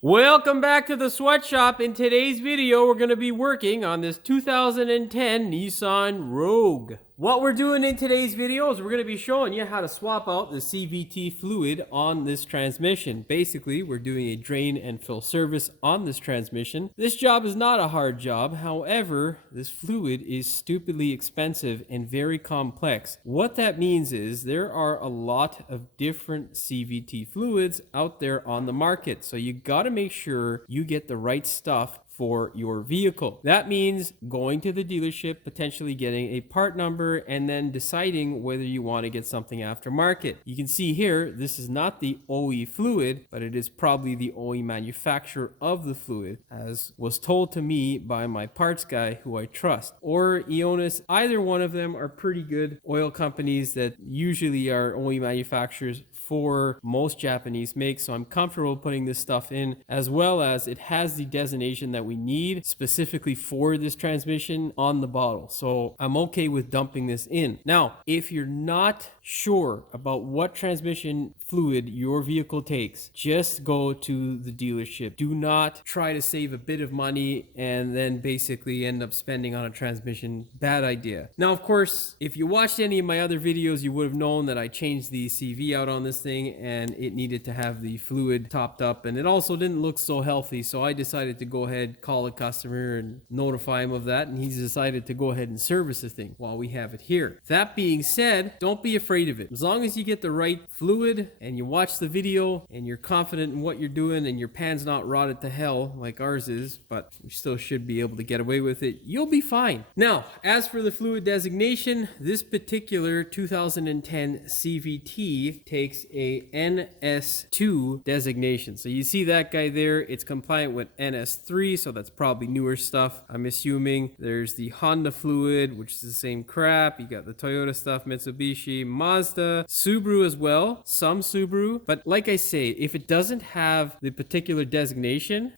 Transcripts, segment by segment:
Welcome back to the sweatshop. In today's video, we're going to be working on this 2010 Nissan Rogue. What we're doing in today's video is we're going to be showing you how to swap out the CVT fluid on this transmission. Basically, we're doing a drain and fill service on this transmission. This job is not a hard job. However, this fluid is stupidly expensive and very complex. What that means is there are a lot of different CVT fluids out there on the market. So you got to make sure you get the right stuff for your vehicle. That means going to the dealership, potentially getting a part number, and then deciding whether you want to get something aftermarket. You can see here, this is not the OE fluid, but it is probably the OE manufacturer of the fluid, as was told to me by my parts guy who I trust. Or Ionis, either one of them are pretty good oil companies that usually are OE manufacturers for most Japanese makes, so I'm comfortable putting this stuff in, as well as it has the designation that we need specifically for this transmission on the bottle. So I'm okay with dumping this in. Now, if you're not sure about what transmission fluid your vehicle takes, just go to the dealership. Do not try to save a bit of money and then basically end up spending on a transmission. Bad idea. Now, of course, if you watched any of my other videos, you would have known that I changed the CV out on this thing and it needed to have the fluid topped up, and it also didn't look so healthy. So I decided to go ahead, call a customer and notify him of that, and he's decided to go ahead and service the thing while we have it here. That being said, don't be afraid of it. As long as you get the right fluid and you watch the video and you're confident in what you're doing and your pan's not rotted to hell like ours is, but you still should be able to get away with it, you'll be fine. Now, as for the fluid designation, this particular 2010 CVT takes a NS2 designation. So you see that guy there, it's compliant with NS3, so that's probably newer stuff, I'm assuming. There's the Honda fluid, which is the same crap. You got the Toyota stuff, Mitsubishi, Mazda, Subaru as well, some Subaru. But like I say, if it doesn't have the particular designation,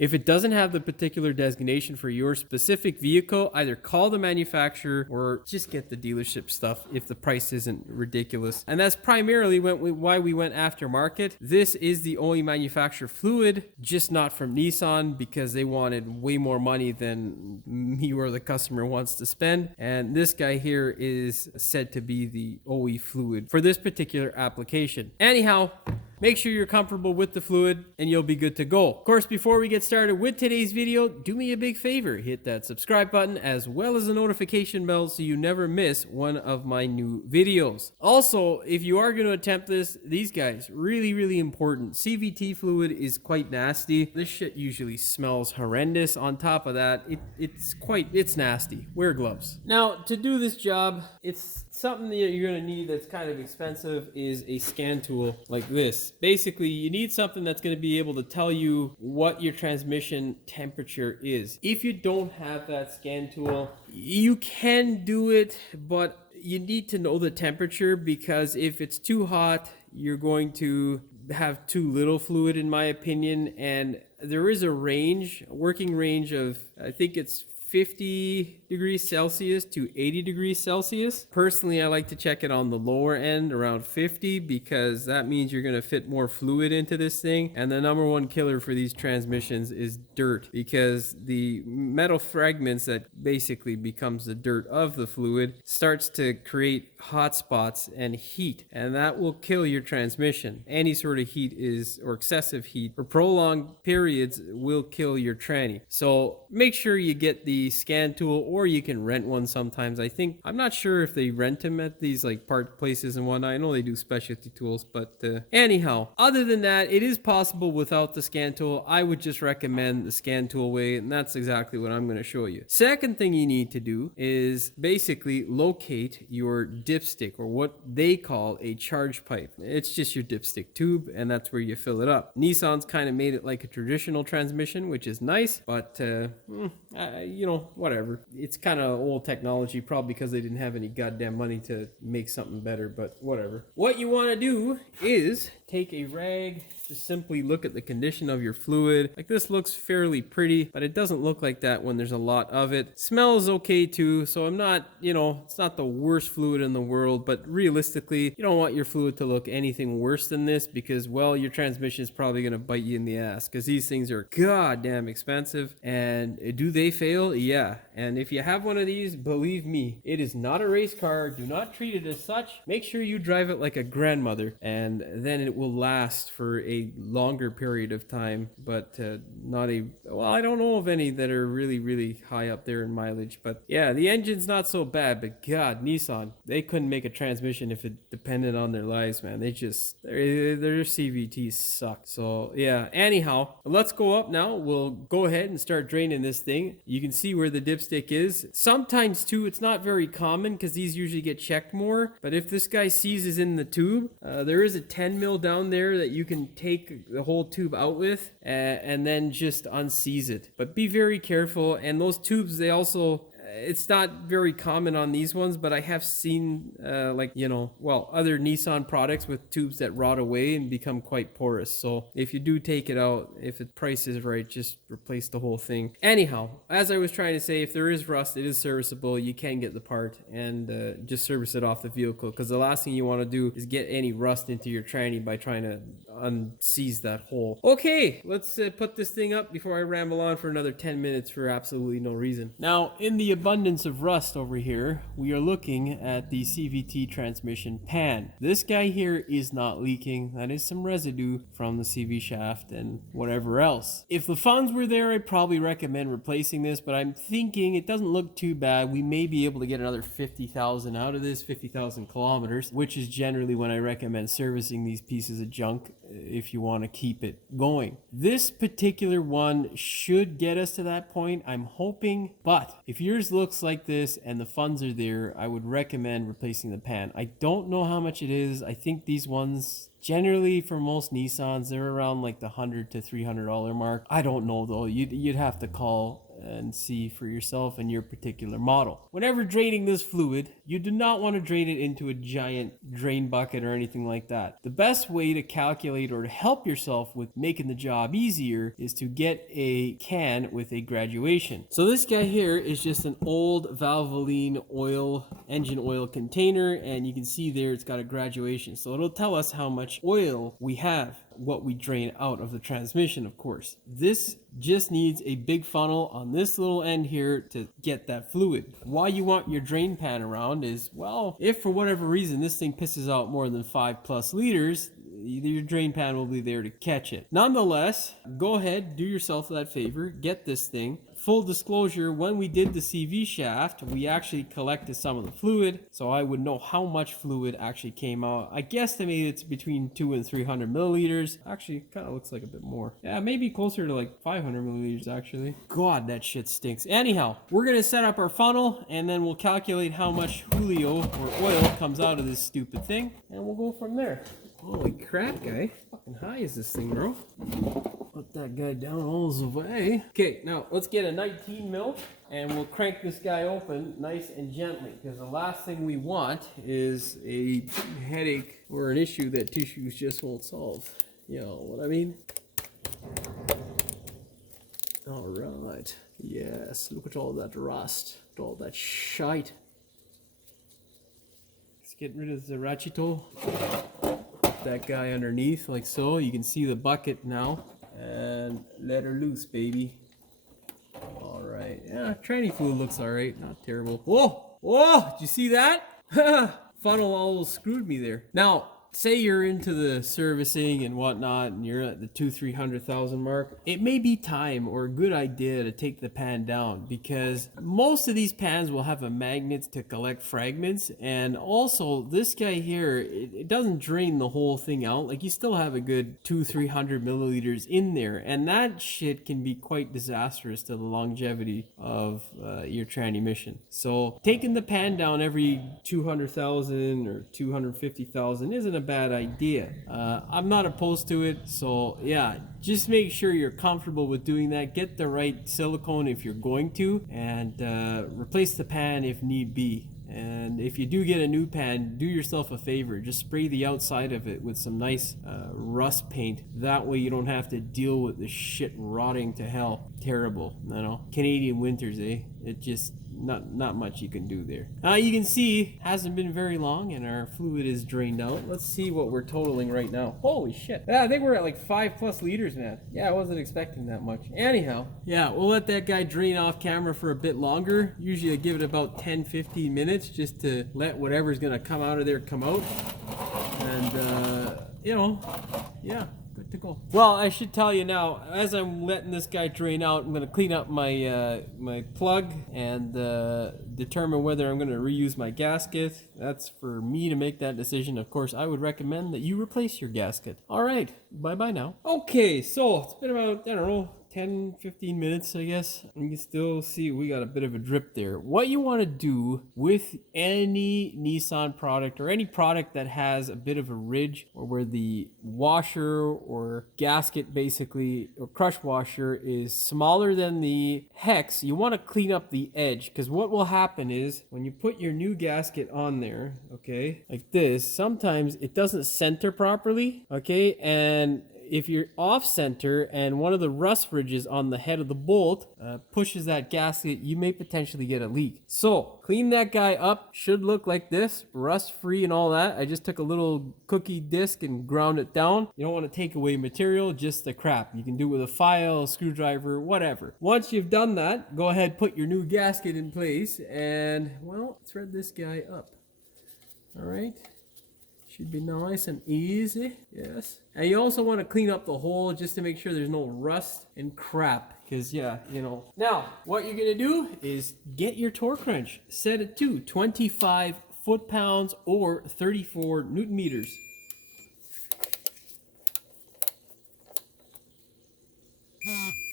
for your specific vehicle, either call the manufacturer or just get the dealership stuff if the price isn't ridiculous. And that's primarily why we went aftermarket. This is the only manufacturer fluid, just not from Nissan, because they wanted way more money than me or the customer wants to spend. And this guy here is said to be the OE fluid for this particular application. Anyhow, make sure you're comfortable with the fluid and you'll be good to go. Of course, before we get started with today's video, do me a big favor. Hit that subscribe button as well as the notification bell so you never miss one of my new videos. Also, if you are going to attempt this, these guys, really important. CVT fluid is quite nasty. This shit usually smells horrendous. On top of that, it's nasty. Wear gloves. Now, to do this job, it's something that you're going to need that's kind of expensive is a scan tool like this. Basically, you need something that's going to be able to tell you what your transmission temperature is. If you don't have that scan tool, you can do it, but you need to know the temperature, because if it's too hot, you're going to have too little fluid, in my opinion. And there is a working range of, I think it's 50 degrees Celsius to 80 degrees Celsius. Personally, I like to check it on the lower end, around 50, because that means you're going to fit more fluid into this thing. And the number one killer for these transmissions is dirt, because the metal fragments that basically becomes the dirt of the fluid starts to create hot spots and heat, and that will kill your transmission. Any sort of heat or excessive heat for prolonged periods will kill your tranny. So make sure you get the scan tool, or you can rent one sometimes. I'm not sure if they rent them at these like part places and whatnot. I know they do specialty tools, but anyhow, other than that, it is possible without the scan tool. I would just recommend the scan tool way, and that's exactly what I'm going to show you. Second thing you need to do is basically locate your dipstick, or what they call a charge pipe. It's just your dipstick tube, and that's where you fill it up. Nissan's kind of made it like a traditional transmission, which is nice, but whatever. It's kind of old technology, probably because they didn't have any goddamn money to make something better, but whatever. What you want to do is take a rag, just simply look at the condition of your fluid. Like this looks fairly pretty, but it doesn't look like that when there's a lot of it. Smells okay too, so I'm not, it's not the worst fluid in the world, but realistically, you don't want your fluid to look anything worse than this because, well, your transmission is probably going to bite you in the ass because these things are goddamn expensive. And do they fail? Yeah. And if you have one of these, believe me, it is not a race car. Do not treat it as such. Make sure you drive it like a grandmother, and then it will last for a longer period of time, but I don't know of any that are really, really high up there in mileage. But yeah, the engine's not so bad, but God, Nissan, they couldn't make a transmission if it depended on their lives, man. Their CVTs suck. So yeah, anyhow, let's go up now. We'll go ahead and start draining this thing. You can see where the dipstick is. Sometimes too, it's not very common because these usually get checked more, but if this guy seizes in the tube, there is a 10 mil down there that you can take the whole tube out with and then just unseize it. But be very careful. And those tubes, they also, it's not very common on these ones, but I have seen other Nissan products with tubes that rot away and become quite porous. So if you do take it out, if the price is right, just replace the whole thing. Anyhow, as I was trying to say, if there is rust, it is serviceable. You can get the part and just service it off the vehicle, because the last thing you want to do is get any rust into your tranny by trying to unseize that hole. Okay, let's put this thing up before I ramble on for another 10 minutes for absolutely no reason. Now, in the abundance of rust over here, we are looking at the CVT transmission pan. This guy here is not leaking. That is some residue from the CV shaft and whatever else. If the funds were there, I'd probably recommend replacing this, but I'm thinking it doesn't look too bad. We may be able to get another 50,000 out of this, 50,000 kilometers, which is generally when I recommend servicing these pieces of junk if you want to keep it going. This particular one should get us to that point, I'm hoping, but if yours looks like this and the funds are there, I would recommend replacing the pan. I don't know how much it is. I think these ones, generally for most Nissans, they're around like the $100 to $300 mark. I don't know though. You'd have to call and see for yourself and your particular model. Whenever draining this fluid, you do not want to drain it into a giant drain bucket or anything like that. The best way to calculate or to help yourself with making the job easier is to get a can with a graduation. So this guy here is just an old Valvoline oil, engine oil container, and you can see there it's got a graduation. So it'll tell us how much oil we have, what we drain out of the transmission, of course. This just needs a big funnel on this little end here to get that fluid. Why you want your drain pan around is, well, if for whatever reason this thing pisses out more than 5+ liters, your drain pan will be there to catch it. Nonetheless, go ahead, do yourself that favor, get this thing. Full disclosure, when we did the CV shaft, we actually collected some of the fluid, so I would know how much fluid actually came out. I guesstimate it's between 200 and 300 milliliters. Actually, kind of looks like a bit more. Yeah, maybe closer to like 500 milliliters actually. God, that shit stinks. Anyhow, we're gonna set up our funnel, and then we'll calculate how much Julio or oil comes out of this stupid thing, and we'll go from there. Holy crap, guy. Fucking high is this thing, bro? Put that guy down all the way. Okay, now let's get a 19 mil and we'll crank this guy open nice and gently, because the last thing we want is a headache or an issue that tissues just won't solve. You know what I mean? All right. Yes, look at all that rust, at all that shite. Let's get rid of the ratcheto. That guy underneath like so. You can see the bucket now, and let her loose, baby. All right, yeah, tranny fluid looks all right, not terrible. Whoa, did you see that? Funnel almost screwed me there. Now say you're into the servicing and whatnot, and you're at the 200,000-300,000 mark, it may be time or a good idea to take the pan down, because most of these pans will have a magnet to collect fragments, and also this guy here, it doesn't drain the whole thing out. Like, you still have a good 200-300 milliliters in there, and that shit can be quite disastrous to the longevity of your transmission. So taking the pan down every 200,000 or 250,000 isn't a bad idea. I'm not opposed to it, so yeah, just make sure you're comfortable with doing that. Get the right silicone if you're going to, and replace the pan if need be. And if you do get a new pan, do yourself a favor. Just spray the outside of it with some nice rust paint. That way you don't have to deal with the shit rotting to hell. Terrible, you know. Canadian winters, eh? It just not much you can do there. You can see hasn't been very long and our fluid is drained out. Let's see what we're totaling right now. Holy shit. Yeah, I think we're at like 5+ liters, man. Yeah, I wasn't expecting that much. Anyhow, yeah, we'll let that guy drain off camera for a bit longer. Usually I give it about 10-15 minutes just to let whatever's gonna come out of there come out. And you know, yeah, good to go. Well, I should tell you now, as I'm letting this guy drain out, I'm gonna clean up my my plug and determine whether I'm gonna reuse my gasket. That's for me to make that decision. Of course, I would recommend that you replace your gasket. All right, bye-bye now. Okay, so it's been about, I don't know, 10-15 minutes, I guess. You can still see we got a bit of a drip there. What you want to do with any Nissan product or any product that has a bit of a ridge, or where the washer or gasket basically, or crush washer, is smaller than the hex, you want to clean up the edge, because what will happen is when you put your new gasket on there, okay, like this, sometimes it doesn't center properly, okay, and if you're off center and one of the rust ridges on the head of the bolt pushes that gasket, you may potentially get a leak. So clean that guy up. Should look like this, rust free and all that. I just took a little cookie disc and ground it down. You don't want to take away material, just the crap. You can do it with a file, a screwdriver, whatever. Once you've done that, go ahead, put your new gasket in place and, well, thread this guy up. All right. Should be nice and easy, yes. And you also want to clean up the hole just to make sure there's no rust and crap. Because, yeah, you know. Now, what you're going to do is get your torque wrench. Set it to 25 foot-pounds or 34 newton meters.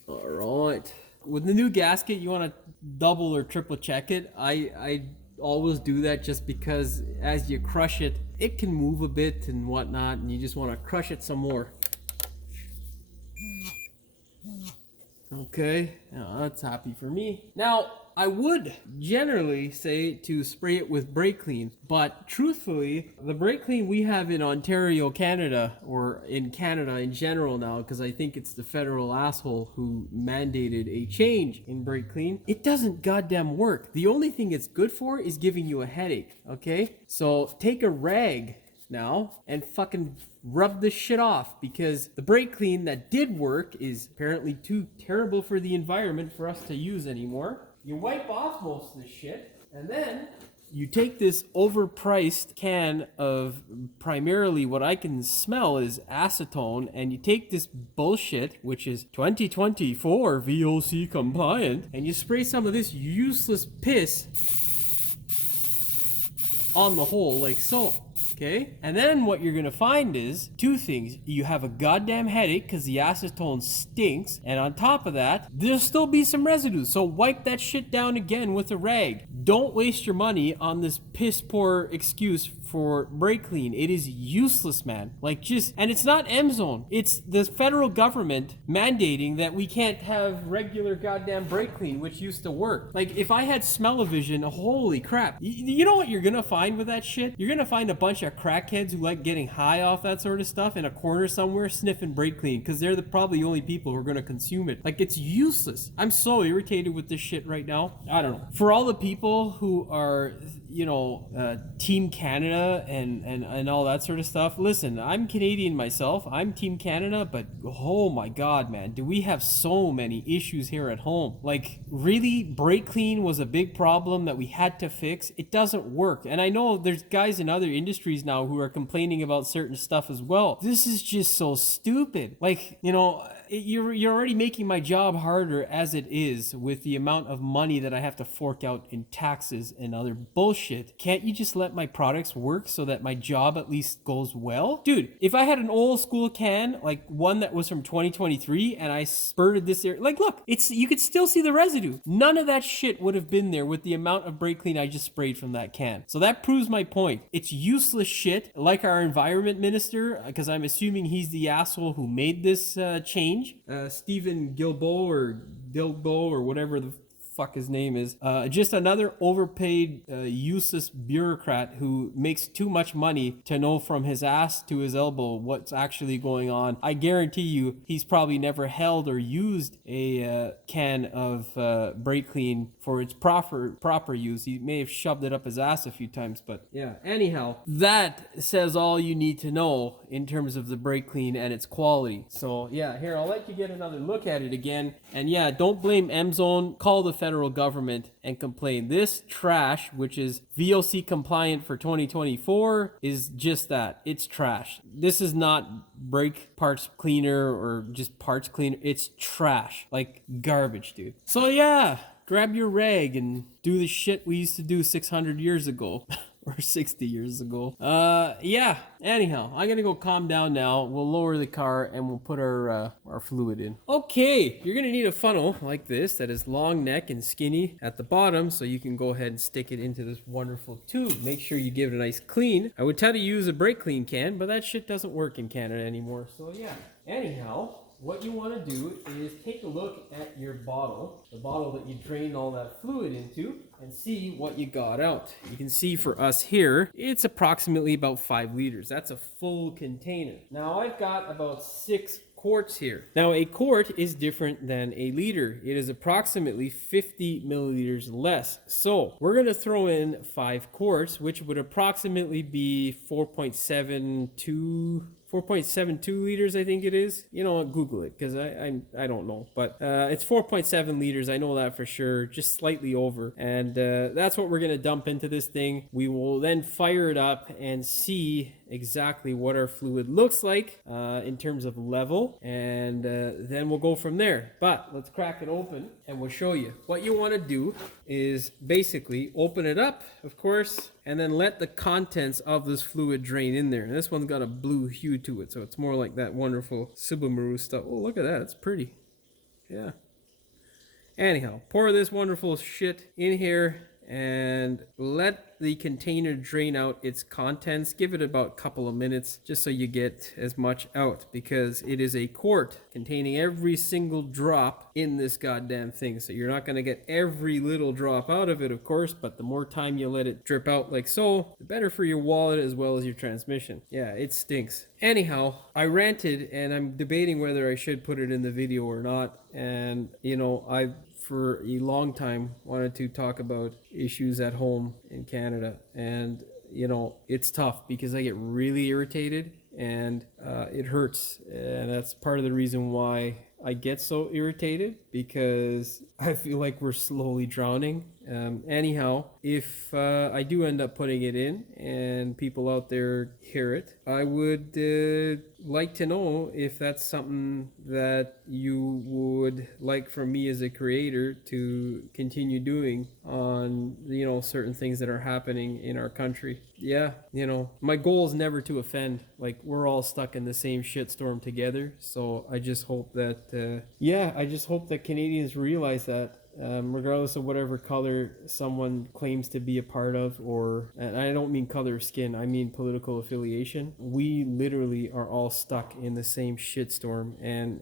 All right. With the new gasket, you want to double or triple check it. I always do that just because as you crush it, it can move a bit and whatnot, and you just want to crush it some more. Okay, now that's happy for me. Now, I would generally say to spray it with brake clean, but truthfully, the brake clean we have in Ontario, Canada, or in Canada in general now, because I think it's the federal asshole who mandated a change in brake clean, it doesn't goddamn work. The only thing it's good for is giving you a headache, okay? So take a rag now and fucking rub this shit off, because the brake clean that did work is apparently too terrible for the environment for us to use anymore. You wipe off most of the shit, and then you take this overpriced can of primarily what I can smell is acetone, and you take this bullshit, which is 2024 VOC compliant, and you spray some of this useless piss on the hole like so. Okay, and then what you're gonna find is two things. You have a goddamn headache because the acetone stinks, and on top of that, there'll still be some residue. So wipe that shit down again with a rag. Don't waste your money on this piss poor excuse for brake clean. It is useless, man. Like, just, and it's not M-Zone. It's the federal government mandating that we can't have regular goddamn brake clean, which used to work. Like, if I had smell-o-vision, holy crap. You know what you're gonna find with that shit? You're gonna find a bunch of crackheads who like getting high off that sort of stuff in a corner somewhere sniffing brake clean, because they're probably the only people who are gonna consume it. Like, it's useless. I'm so irritated with this shit right now. I don't know. For all the people who are, you know, Team Canada and all that sort of stuff. Listen, I'm Canadian myself. I'm Team Canada, but oh my God, man, do we have so many issues here at home? Like, really, brake clean was a big problem that we had to fix. It doesn't work. And I know there's guys in other industries now who are complaining about certain stuff as well. This is just so stupid. Like, you know, you're already making my job harder as it is with the amount of money that I have to fork out in taxes and other bullshit. Can't you just let my products work so that my job at least goes well? Dude, if I had an old school can, like one that was from 2023, and I spurted this area, like, look, you could still see the residue. None of that shit would have been there with the amount of brake clean I just sprayed from that can. So that proves my point. It's useless shit, like our environment minister, because I'm assuming he's the asshole who made this change. Stephen Gilbo or whatever the fuck his name is. Just another overpaid, useless bureaucrat who makes too much money to know from his ass to his elbow what's actually going on. I guarantee you he's probably never held or used a can of brake clean for its proper use. He may have shoved it up his ass a few times, but yeah. Anyhow, that says all you need to know in terms of the brake clean and its quality. So yeah, here, I'll let you get another look at it again. And yeah, don't blame M-Zone. Call the federal government and complain. This trash, which is VOC compliant for 2024, is just that. It's trash. This is not brake parts cleaner or just parts cleaner. It's trash. Like garbage, dude. So yeah, grab your rag and do the shit we used to do 600 years ago. Or 60 years ago. Yeah. Anyhow, I'm gonna go calm down now. We'll lower the car and we'll put our fluid in. Okay, you're gonna need a funnel like this that is long neck and skinny at the bottom, so you can go ahead and stick it into this wonderful tube. Make sure you give it a nice clean. I would tell you to use a brake clean can, but that shit doesn't work in Canada anymore. So yeah. Anyhow, what you want to do is take a look at your bottle, the bottle that you drained all that fluid into, and see what you got out. You can see for us here, it's approximately about 5 liters. That's a full container. Now I've got about 6 quarts here. Now a quart is different than a liter. It is approximately 50 milliliters less. So we're going to throw in 5 quarts, which would approximately be 4.72 liters, I think it is. You know, Google it, because I don't know, but it's 4.7 liters. I know that for sure, just slightly over. And that's what we're gonna dump into this thing. We will then fire it up and see exactly what our fluid looks like in terms of level, and then we'll go from there. But let's crack it open and we'll show you. What you want to do is basically open it up, of course, and then let the contents of this fluid drain in there. And this one's got a blue hue to it, so it's more like that wonderful Subaru stuff. Oh, look at that, it's pretty. Yeah. Anyhow, pour this wonderful shit in here and let the container drain out its contents. Give it about a couple of minutes just so you get as much out, because it is a quart containing every single drop in this goddamn thing. So you're not going to get every little drop out of it, of course, but the more time you let it drip out like so, the better for your wallet as well as your transmission. Yeah, it stinks. Anyhow, I ranted and I'm debating whether I should put it in the video or not. And you know, I for a long time wanted to talk about issues at home in Canada, and you know, it's tough because I get really irritated and it hurts, and that's part of the reason why I get so irritated, because I feel like we're slowly drowning. Anyhow, if I do end up putting it in and people out there hear it, I would like to know if that's something that you would like from me as a creator to continue doing on, you know, certain things that are happening in our country. Yeah, you know, my goal is never to offend. Like, we're all stuck in the same shitstorm together. So I just hope that, I just hope that Canadians realize that. Regardless of whatever color someone claims to be a part of, or, and I don't mean color of skin, I mean political affiliation, we literally are all stuck in the same shitstorm. And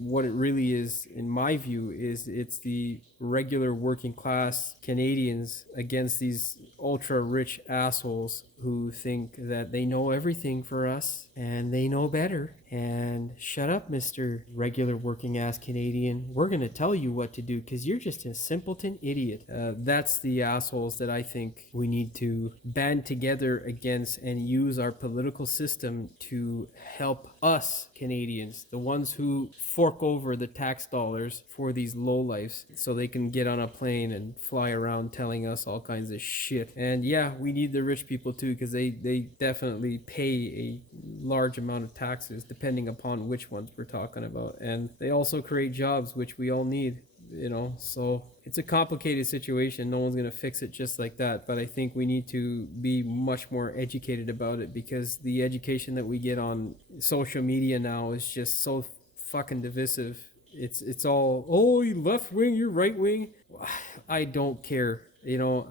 what it really is, in my view, is it's the regular working class Canadians against these ultra rich assholes who think that they know everything for us and they know better. And shut up, Mr. Regular working ass Canadian. We're going to tell you what to do because you're just a simpleton idiot. That's the assholes that I think we need to band together against and use our political system to help us Canadians, the ones who fork over the tax dollars for these lowlifes so they can get on a plane and fly around telling us all kinds of shit. And yeah, we need the rich people too, because they definitely pay a large amount of taxes depending upon which ones we're talking about. And they also create jobs, which we all need, you know. So it's a complicated situation. No one's going to fix it just like that. But I think we need to be much more educated about it, because the education that we get on social media now is just so fucking divisive. It's all, oh, you left wing, you're right wing. I don't care, you know.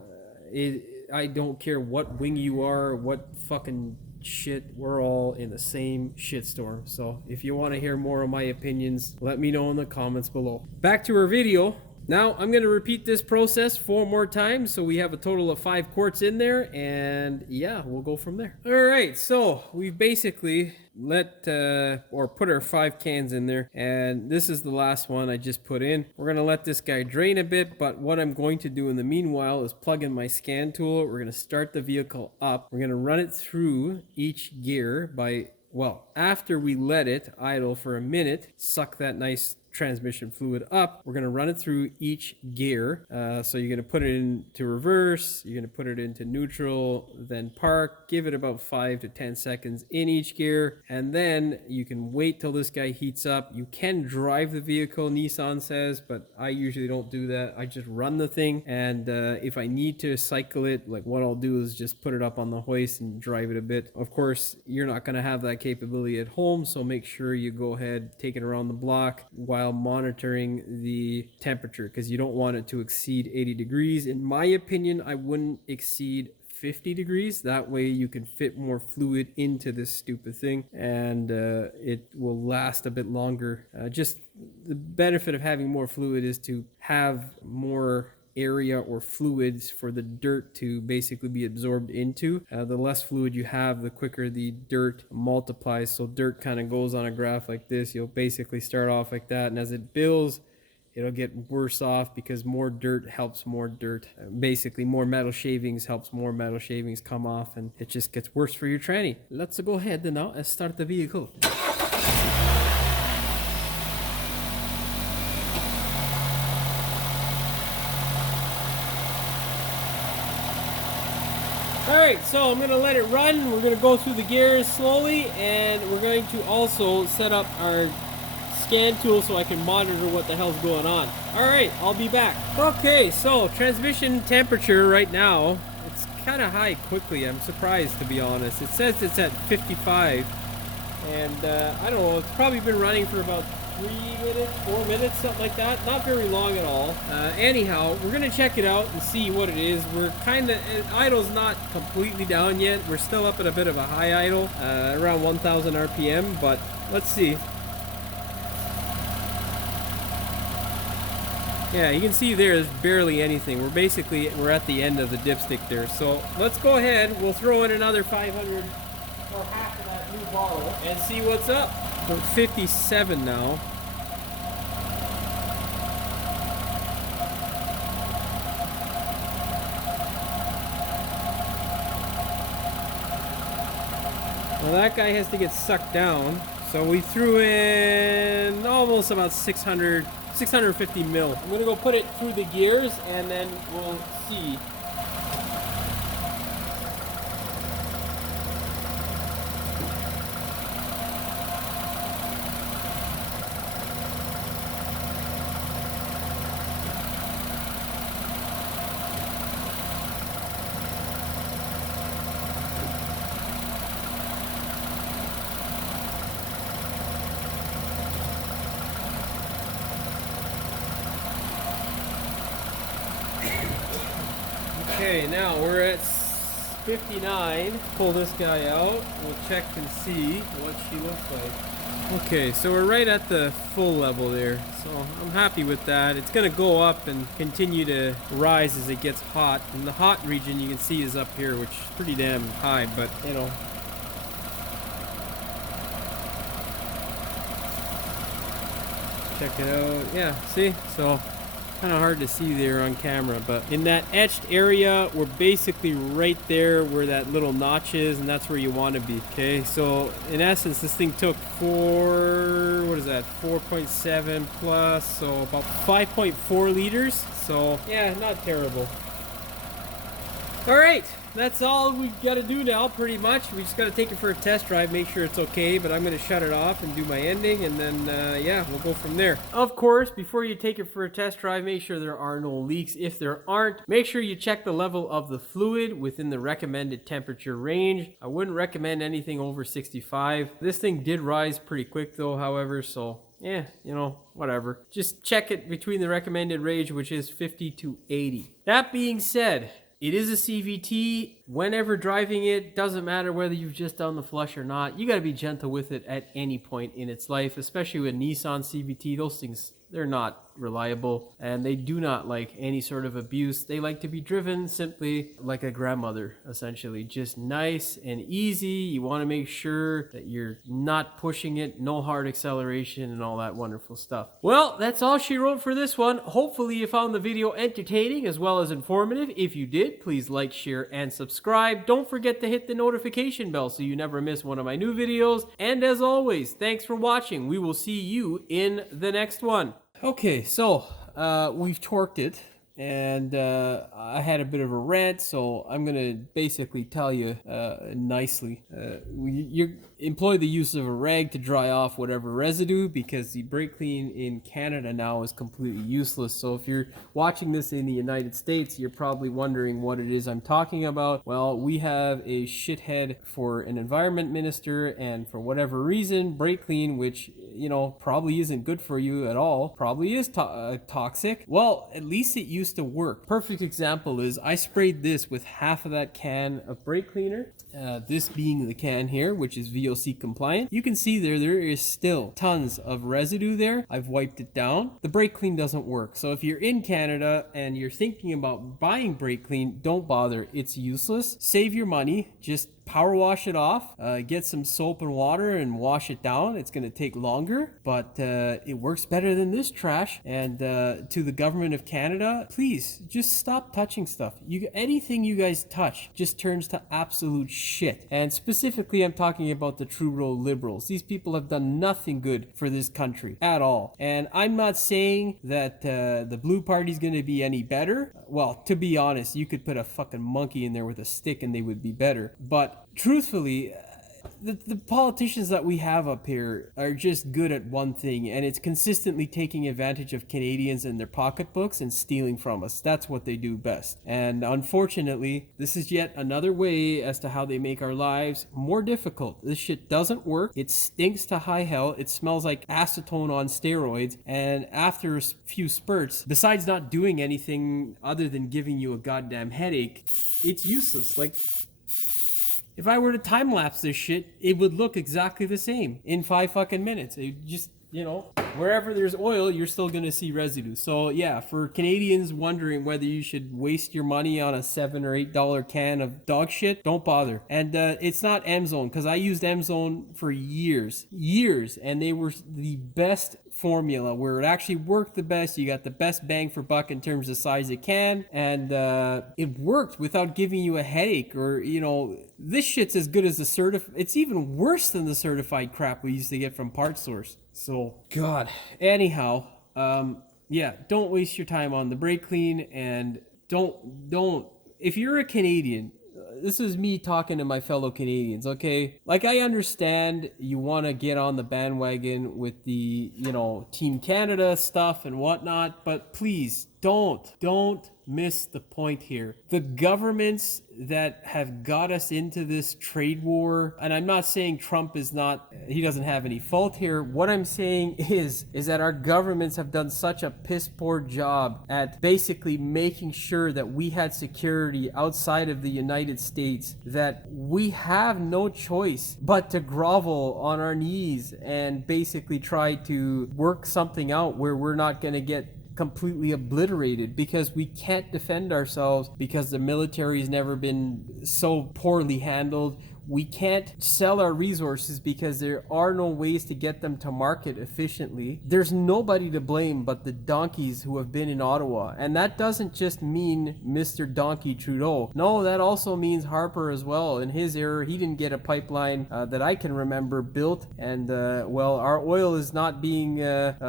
I don't care what wing you are, what fucking shit. We're all in the same shitstorm. So if you want to hear more of my opinions, let me know in the comments below. Back to our video. Now I'm going to repeat this process 4 more times, so we have a total of 5 quarts in there, and yeah, we'll go from there. All right, so we've basically put our 5 cans in there, and this is the last one I just put in. We're going to let this guy drain a bit, but what I'm going to do in the meanwhile is plug in my scan tool. We're going to start the vehicle up. We're going to run it through each gear after we let it idle for a minute, suck that nice transmission fluid up. We're going to run it through each gear. So you're going to put it into reverse, you're going to put it into neutral, then park, give it about 5 to 10 seconds in each gear, and then you can wait till this guy heats up. You can drive the vehicle, Nissan says, but I usually don't do that. I just run the thing, and if I need to cycle it, like what I'll do is just put it up on the hoist and drive it a bit. Of course, you're not going to have that capability at home, so make sure you go ahead, take it around the block while monitoring the temperature, because you don't want it to exceed 80 degrees. In my opinion, I wouldn't exceed 50 degrees. That way you can fit more fluid into this stupid thing, and it will last a bit longer. Just the benefit of having more fluid is to have more area or fluids for the dirt to basically be absorbed into. The less fluid you have, the quicker the dirt multiplies. So dirt kind of goes on a graph like this. You'll basically start off like that, and as it builds, it'll get worse off because more dirt helps more dirt. Basically, more metal shavings helps more metal shavings come off, and it just gets worse for your tranny. Let's go ahead now and start the vehicle. Alright, so I'm going to let it run. We're going to go through the gears slowly, and we're going to also set up our scan tool so I can monitor what the hell's going on. Alright, I'll be back. Okay, so transmission temperature right now, it's kind of high quickly. I'm surprised, to be honest. It says it's at 55, and I don't know, it's probably been running for about 3 minutes, 4 minutes, something like that. Not very long at all. Anyhow, we're going to check it out and see what it is. We're kind of, idle's not completely down yet. We're still up at a bit of a high idle, around 1,000 RPM, but let's see. Yeah, you can see there's barely anything. We're at the end of the dipstick there. So let's go ahead. We'll throw in another 500 or half of that new bottle and see what's up. We're 57 now. Well, that guy has to get sucked down. So we threw in almost about 650 mil. I'm gonna go put it through the gears and then we'll see. Okay, now we're at 59. Pull this guy out. We'll check and see what she looks like. Okay, so we're right at the full level there. So I'm happy with that. It's going to go up and continue to rise as it gets hot. And the hot region you can see is up here, which is pretty damn high, but you know. Check it out. Yeah, see? So kind of hard to see there on camera, but in that etched area, we're basically right there where that little notch is, and that's where you want to be. Okay, so in essence, this thing took 4.7 plus, so about 5.4 liters. So yeah, not terrible. All right, that's all we've got to do now, pretty much. We just got to take it for a test drive, make sure it's okay, but I'm going to shut it off and do my ending, and then, yeah, we'll go from there. Of course, before you take it for a test drive, make sure there are no leaks. If there aren't, make sure you check the level of the fluid within the recommended temperature range. I wouldn't recommend anything over 65. This thing did rise pretty quick, though, however, so yeah, you know, whatever. Just check it between the recommended range, which is 50 to 80. That being said, it is a CVT. Whenever driving it, doesn't matter whether you've just done the flush or not. You got to be gentle with it at any point in its life, especially with Nissan CVT. Those things, they're not reliable, and they do not like any sort of abuse. They like to be driven simply like a grandmother, essentially, just nice and easy. You want to make sure that you're not pushing it, no hard acceleration and all that wonderful stuff. Well, that's all she wrote for this one. Hopefully you found the video entertaining as well as informative. If you did, please like, share, and subscribe. Don't forget to hit the notification bell so you never miss one of my new videos. And as always, thanks for watching. We will see you in the next one. Okay, so we've torqued it, and I had a bit of a rant, so I'm gonna basically tell you nicely. You employ the use of a rag to dry off whatever residue, because the brake clean in Canada now is completely useless. So if you're watching this in the United States, you're probably wondering what it is I'm talking about. Well, we have a shithead for an environment minister, and for whatever reason, brake clean, which probably isn't good for you at all, probably is toxic. Well, at least it used to work. Perfect example is I sprayed this with half of that can of brake cleaner, this being the can here, which is VOC compliant. You can see there is still tons of residue there. I've wiped it down. The brake clean doesn't work. So if you're in Canada and you're thinking about buying brake clean, don't bother. It's useless. Save your money. Just power wash it off, get some soap and water and wash it down. It's going to take longer, but it works better than this trash. And to the government of Canada, please just stop touching stuff. Anything you guys touch just turns to absolute shit. And specifically, I'm talking about the true road liberals. These people have done nothing good for this country at all. And I'm not saying that the blue party's going to be any better. Well, to be honest, you could put a fucking monkey in there with a stick and they would be better. But truthfully, the politicians that we have up here are just good at one thing, and it's consistently taking advantage of Canadians and their pocketbooks and stealing from us. That's what they do best. And unfortunately, this is yet another way as to how they make our lives more difficult. This shit doesn't work. It stinks to high hell. It smells like acetone on steroids. And after a few spurts, besides not doing anything other than giving you a goddamn headache, it's useless. Like, if I were to time lapse this shit, it would look exactly the same in 5 fucking minutes. It just, wherever there's oil, you're still gonna see residue. So yeah, for Canadians wondering whether you should waste your money on a $7 or $8 can of dog shit, don't bother. And it's not M-Zone, because I used M-Zone for years, and they were the best formula where it actually worked the best. You got the best bang for buck in terms of size it can, and it worked without giving you a headache or this shit's as good as the certified. It's even worse than the certified crap we used to get from Part Source. So God, anyhow, yeah, don't waste your time on the brake clean, and don't if you're a Canadian, this is me talking to my fellow Canadians, okay? Like, I understand you want to get on the bandwagon with the, Team Canada stuff and whatnot, but please don't miss the point here. The governments that have got us into this trade war, and I'm not saying Trump he doesn't have any fault here. What I'm saying is that our governments have done such a piss poor job at basically making sure that we had security outside of the United States that we have no choice but to grovel on our knees and basically try to work something out where we're not going to get completely obliterated, because we can't defend ourselves because the military has never been so poorly handled. We can't sell our resources because there are no ways to get them to market efficiently. There's nobody to blame but the donkeys who have been in Ottawa. And that doesn't just mean Mr. Donkey Trudeau. No, that also means Harper as well. In his era, he didn't get a pipeline that I can remember built. And, our oil is not being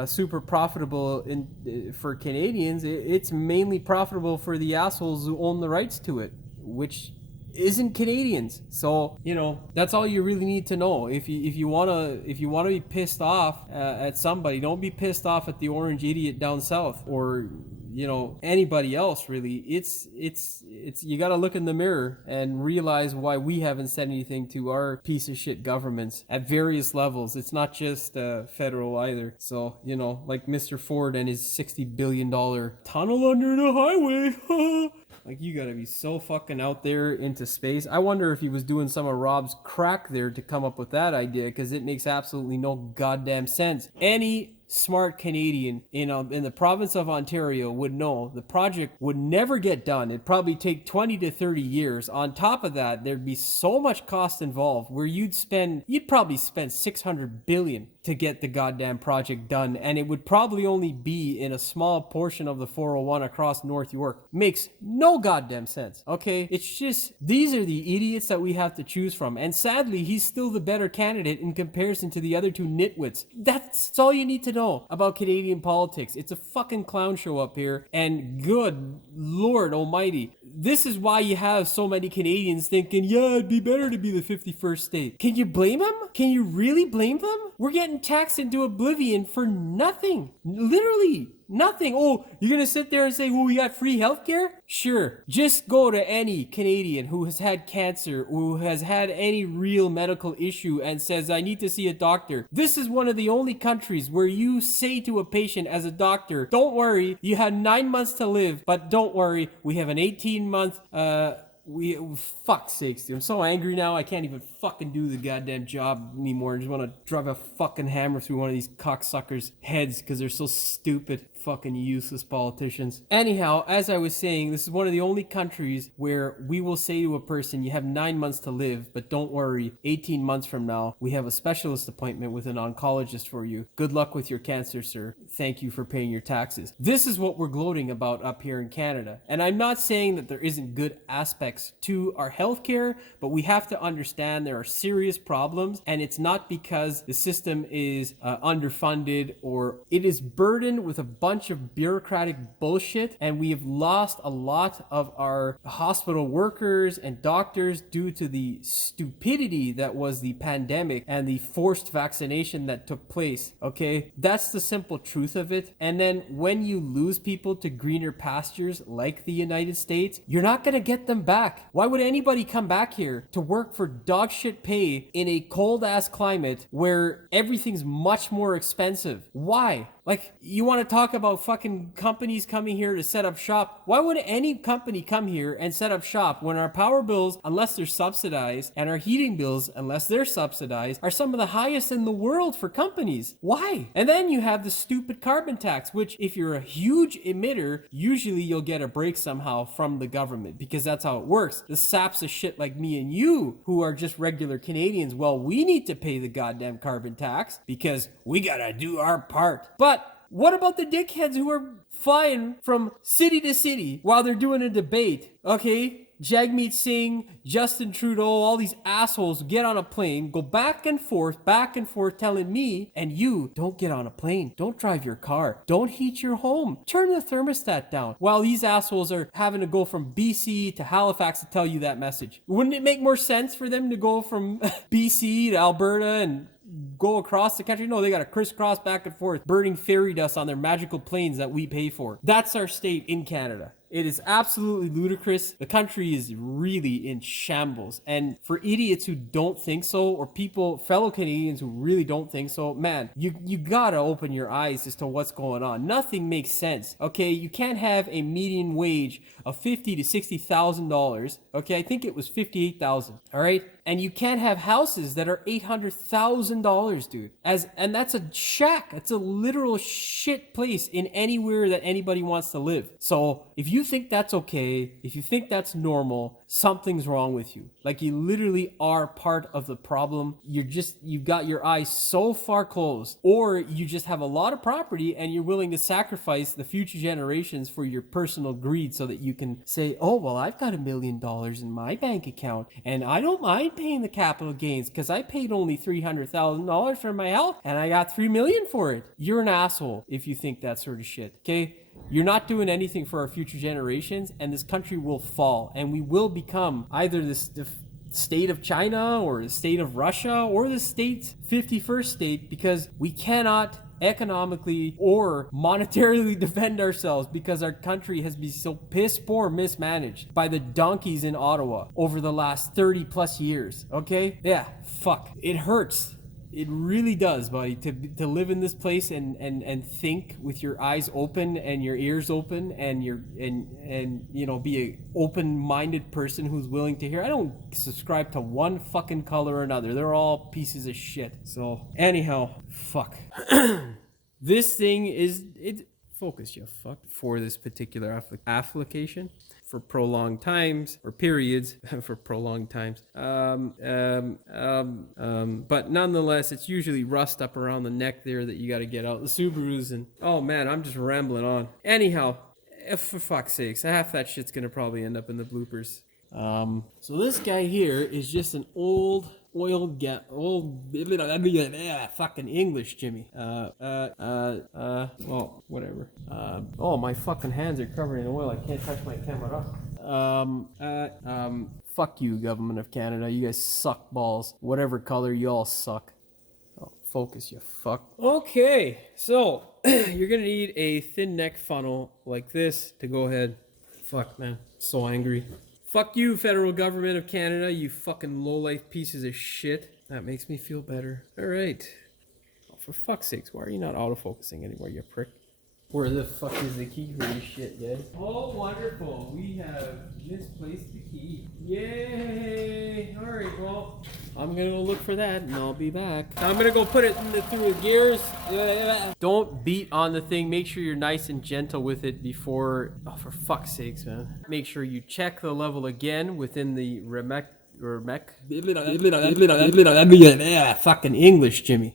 super profitable for Canadians. It's mainly profitable for the assholes who own the rights to it, which isn't Canadians. So that's all you really need to know. If you wanna be pissed off at somebody, don't be pissed off at the orange idiot down south or anybody else really. It's you gotta look in the mirror and realize why we haven't said anything to our piece of shit governments at various levels. It's not just federal either. So like Mr. Ford and his $60 billion tunnel under the highway. Like, you gotta be so fucking out there into space. I wonder if he was doing some of Rob's crack there to come up with that idea, because it makes absolutely no goddamn sense. Any smart Canadian in the province of Ontario would know the project would never get done. It'd probably take 20 to 30 years. On top of that, there'd be so much cost involved where you'd probably spend 600 billion to get the goddamn project done, and it would probably only be in a small portion of the 401 across North York. Makes no goddamn sense. Okay, it's just these are the idiots that we have to choose from, and sadly he's still the better candidate in comparison to the other two nitwits. That's all you need to know about Canadian politics. It's a fucking clown show up here, and good Lord almighty, this is why you have so many Canadians thinking, yeah, it'd be better to be the 51st state. Can you blame them? Can you really blame them? We're getting taxed into oblivion for nothing. Literally nothing. Oh, you're gonna sit there and say, well, we got free healthcare? Sure. Just go to any Canadian who has had cancer, who has had any real medical issue and says, I need to see a doctor. This is one of the only countries where you say to a patient as a doctor, don't worry, you had 9 months to live, but don't worry, we have an 18-month, fuck sakes, dude. I'm so angry now, I can't even fucking do the goddamn job anymore. I just want to drive a fucking hammer through one of these cocksuckers' heads because they're so stupid. Fucking useless politicians. Anyhow, as I was saying, this is one of the only countries where we will say to a person, you have 9 months to live, but don't worry, 18 months from now, we have a specialist appointment with an oncologist for you. Good luck with your cancer, sir. Thank you for paying your taxes. This is what we're gloating about up here in Canada. And I'm not saying that there isn't good aspects to our healthcare, but we have to understand there are serious problems, and it's not because the system is underfunded or it is burdened with a bunch of bureaucratic bullshit, and we have lost a lot of our hospital workers and doctors due to the stupidity that was the pandemic and the forced vaccination that took place. Okay, that's the simple truth of it. And then when you lose people to greener pastures like the United States, you're not going to get them back. Why would anybody come back here to work for dog shit pay in a cold ass climate where everything's much more expensive? Why? Like, you want to talk about fucking companies coming here to set up shop? Why would any company come here and set up shop when our power bills, unless they're subsidized, and our heating bills, unless they're subsidized, are some of the highest in the world for companies? Why? And then you have the stupid carbon tax, which if you're a huge emitter, usually you'll get a break somehow from the government because that's how it works. The saps of shit like me and you, who are just regular Canadians, well, we need to pay the goddamn carbon tax because we gotta do our part. But what about the dickheads who are flying from city to city while they're doing a debate? Okay, Jagmeet Singh, Justin Trudeau, all these assholes get on a plane, go back and forth, telling me and you, don't get on a plane, don't drive your car, don't heat your home, turn the thermostat down, while these assholes are having to go from BC to Halifax to tell you that message. Wouldn't it make more sense for them to go from BC to Alberta and go across the country? No, they got to crisscross back and forth, burning fairy dust on their magical planes that we pay for. That's our state in Canada. It is absolutely ludicrous. The country is really in shambles. And for idiots who don't think so, or fellow Canadians who really don't think so, man, you gotta open your eyes as to what's going on. Nothing makes sense. Okay, you can't have a median wage of $50,000 to $60,000. Okay, I think it was $58,000. All right, and you can't have houses that are $800,000, dude. And that's a shack. It's a literal shit place in anywhere that anybody wants to live. So if you think that's okay, if you think that's normal, something's wrong with you. Like, you literally are part of the problem. You've got your eyes so far closed, or you just have a lot of property and you're willing to sacrifice the future generations for your personal greed so that you can say, oh, well, I've got $1 million in my bank account and I don't mind paying the capital gains because I paid only $300,000 for my health and I got $3 million for it. You're an asshole if you think that sort of shit, okay? You're not doing anything for our future generations, and this country will fall, and we will become either the state of China or the state of Russia or the state's 51st state, because we cannot economically or monetarily defend ourselves because our country has been so piss poor mismanaged by the donkeys in Ottawa over the last 30 plus years. Okay? Yeah, fuck. It hurts. It really does, buddy, to live in this place and think with your eyes open and your ears open and you know, be a open-minded person who's willing to hear. I don't subscribe to one fucking color or another. They're all pieces of shit. So anyhow, fuck. This thing is it. Focus, you fuck. For this particular application, for prolonged times or periods, for prolonged times. But nonetheless, it's usually rust up around the neck there that you got to get out. The Subarus and oh man, I'm just rambling on. Anyhow, for fuck's sakes, half that shit's gonna probably end up in the bloopers. So this guy here is just an old fucking English, Jimmy. Well, whatever. Oh, my fucking hands are covered in oil. I can't touch my camera. Fuck you, government of Canada. You guys suck balls. Whatever color, you all suck. Oh, focus, you fuck. Okay, so you're gonna need a thin neck funnel like this to go ahead. Fuck, man. So angry. Fuck you, federal government of Canada, you fucking low-life pieces of shit. That makes me feel better. All right. Oh, for fuck's sakes, why are you not auto-focusing anymore, you prick? Where the fuck is the key for this shit, guys? Oh, wonderful. We have misplaced the key. Yay! All right, well, I'm going to go look for that, and I'll be back. I'm going to go put it through the gears. Don't beat on the thing. Make sure you're nice and gentle with it before... Oh, for fuck's sakes, man. Make sure you check the level again within the fucking English, Jimmy.